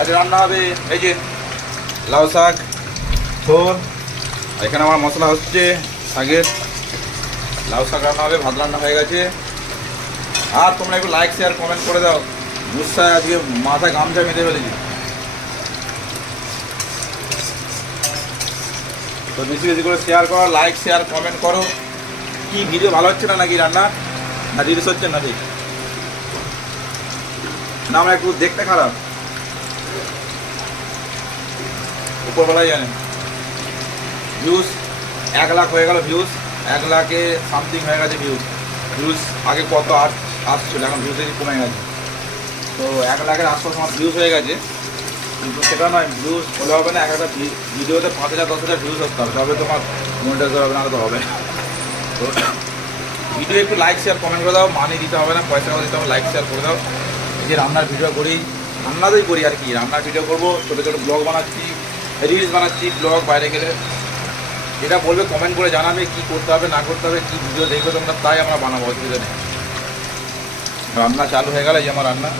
আজ রান্না হবে এই যে লাউ শাক, থোর। এখানে আমার মশলা হচ্ছে শাকের, লাউ শাক রান্না হবে, ভাত রান্না হয়ে গেছে। আর তোমরা একটু লাইক শেয়ার কমেন্ট করে দাও। গুসায় আজকে মাথায় গামছা বেঁধে ফেলেছি। তো বেশি বেশি করে শেয়ার করো, লাইক শেয়ার কমেন্ট করো। কি ভিডিও ভালো হচ্ছে না নাকি রান্না, না রিলস হচ্ছে না ঠিক না? আমরা একটু দেখতে খারাপ, উপরবেলায় জানে। ভিউজ 1 লাখ হয়ে গেল, ভিউজ 1 লাখে সামথিং হয়ে গেছে ভিউজ আগে কত আসছিল, এখন ভিউজ কমে গেছে। তো 1 লাখের আশপাশ আমার ভিউজ হয়ে গেছে। কিন্তু সেটা নয়, ভিউজ হলে হবে না, একটা ভিডিওতে 5,000 10,000 ভিউজ আসতে হবে, তবে তোমার মনিটাইজ হবে, না তো হবে। তো ভিডিও একটু লাইক শেয়ার কমেন্ট করে দাও, মানি দিতে হবে না, পয়সা দিতে হবে, লাইক শেয়ার করে দাও। এই যে রান্নার ভিডিও করি, রান্নাতেই করি আর কি, রান্নার ভিডিও করবো, ছোটো ছোটো ব্লগ বানাচ্ছি, রিলস বানাচ্ছি, ব্লগ বাইরে গেলে। যেটা বলবে কমেন্ট করে জানাবে কী করতে হবে না করতে হবে, কী ভিডিও দেখবে তোমরা, তাই আমরা বানাবো, অসুবিধা নেই। রান্না চালু হয়ে গেল। এই যে আমার রান্না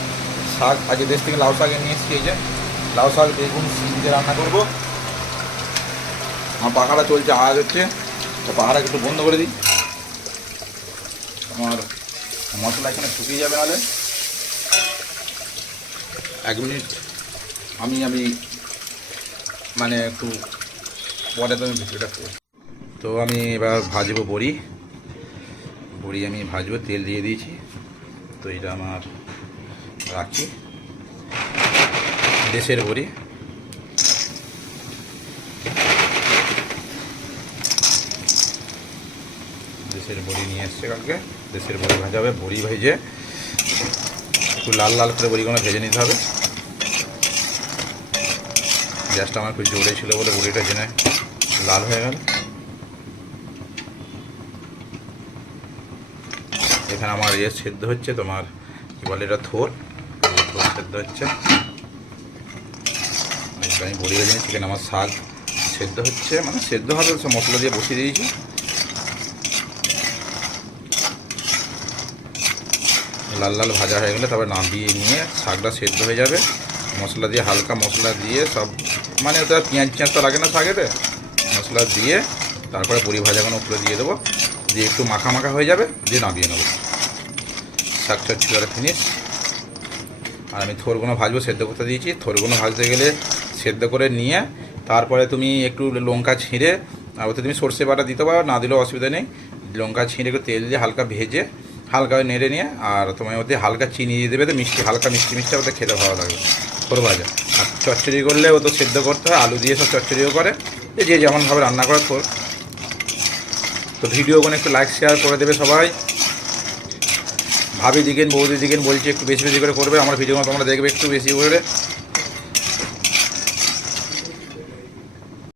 শাক, আজকে দেশ থেকে লাউ শাক নিয়ে এসেছি। এই যে লাউ শাক বেগুন সিম দিয়ে রান্না করবো। আমার পাখাটা চলছে, আওয়াজ হচ্ছে, তো পাখাটাকে একটু বন্ধ করে দিই। আমার মশলা এখানে শুকিয়ে যাবে, নাহলে 1 মিনিট আমি মানে একটু পরে তো আমি ভিডিওটা করব। তো আমি এবার ভাজবো বড়ি আমি ভাজবো, তেল দিয়ে দিয়েছি। তো এটা আমার রাখি, দেশের বড়ি। দেশের বড়ি নিয়ে এসছে কালকে, দেশের বড়ি ভাজা হবে। বড়ি ভেজে একটু লাল লাল করে বড়িগুলো ভেজে নিতে হবে। গ্যাসটা আমার একটু জোরে ছিল বলে বড়িটা জেনে লাল হয়ে গেল। এখানে আমার সেদ্ধ হচ্ছে, তোমার কী বলে এটা, থোর সেদ্ধ হচ্ছে। আমি বড়ি ভেজে নিচ্ছি, এখানে আমার শাক সেদ্ধ হচ্ছে, মানে সেদ্ধ হবে, সব মশলা দিয়ে বসিয়ে দিয়েছি। লাল লাল ভাজা হয়ে গেলে তারপরে নামিয়ে নিয়ে শাকটা সেদ্ধ হয়ে যাবে। মশলা দিয়ে, হালকা মশলা দিয়ে সব, মানে ওটা পেঁয়াজ তো লাগে না শাকেতে, মশলা দিয়ে তারপরে বড়ি ভাজাগুলো উপরে দিয়ে দেবো, দিয়ে একটু মাখা মাখা হয়ে যাবে, দিয়ে নামিয়ে নেবো। শাক চচ্চড়ি ফিনিশ। আর আমি থোরগুলো ভাজবো, সেদ্ধ করতে দিয়েছি। থোরগুলো ভাজতে গেলে সেদ্ধ করে নিয়ে তারপরে তুমি একটু লঙ্কা ছিঁড়ে, আর ওতে তুমি সর্ষে বাটা দিতে পারো, না দিলেও অসুবিধা নেই। লঙ্কা ছিঁড়ে একটু তেল দিয়ে হালকা ভেজে, হালকা নেড়ে নিয়ে, আর তোমার ওতে হালকা চিনি দিয়ে দেবে, তো মিষ্টি, হালকা মিষ্টি মিষ্টি ওতে খেতে ভালো লাগবে, থোর ভাজা। আর চচ্চড়ি করলে ও তো সেদ্ধ করতে হয়, আলু দিয়ে সব চচ্চড়িও করে, যে যেমনভাবে রান্না করে থোর। তো ভিডিওগুলো একটু লাইক শেয়ার করে দেবে সবাই। ভাবি দিকেন, বৌদি দিকেন বলছি একটু বেশি বেশি করে করবে, আমার ভিডিওগুলো তোমরা দেখবে একটু বেশি করে।